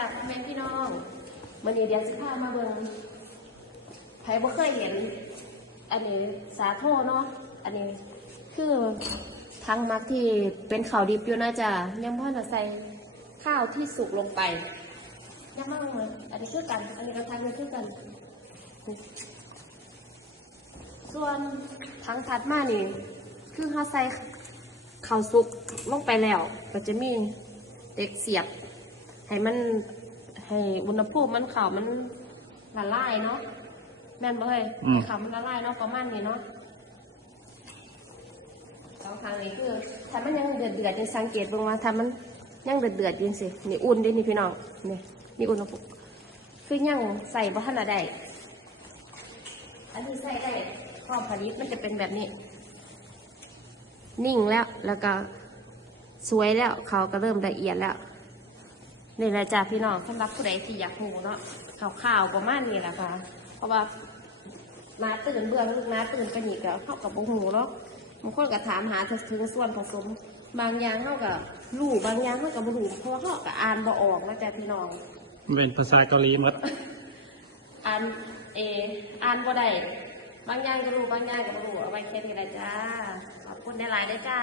จ้าพ่อแม่พี่น้องวันนี้เดี๋ยวสิพามาเบิ่งใครบ่เคยเห็นอันนี้สาโทเนาะอันนี้คือทั้งมักที่เป็นข้าวดิบอยู่นะจ้ายังพ่อจะใส่ข้าวที่สุกลงไปยังมากเลยอันนี้คือกันอันนี้ก็ทำกันคือกันส่วนทั้งถัดมานี่คือเขาใส่ข้าวสุกลงไปแล้วก็จะมีเด็กเสียบให้มันให้อุณหภูมิมันข้าวมันละลายเนาะแม่นบ่เฮ้ยให้ข้าวมันละลายเนาะประมาณนี้เนาะสองทางนี้คือถ้ามันยังเดือดยังสังเกตเบิ่งว่าถ้ามันยังเดือดอยู่สินี่อุ่นดินี่พี่น้องนี่อุณหภูมิคือยังใส่บ่ทันได้อันนี้ใส่ได้พร้อมผลิตมันจะเป็นแบบนี้นิ่งแล้วก็สวยแล้วเขาก็เริ่มละเอียดแล้วนี่แหละจ้าพี่น้องสำหรับผู้ใดที่อยากหูเนาะข่าวประมาณนี้แหละค่ะเพราะว่ามาตื่นเบื่อลูกนะตื่นกันอีกแล้วเข้ากับบุหูเนาะบางคนก็ถามหาถึงส่วนผสมบางอย่างเข้ากับลูกบางอย่างเข้ากับบุหูเพราะว่าเขากับอ่านบ่ออกนะจ้าพี่น้องเป็นภาษาเกาหลีหมดอ่านบ่ได้บางอย่างก็รู้บางอย่างก็บ่รู้เอาไว้แค่นี้แหละจ้าขอบคุณในไลน์ได้จ้า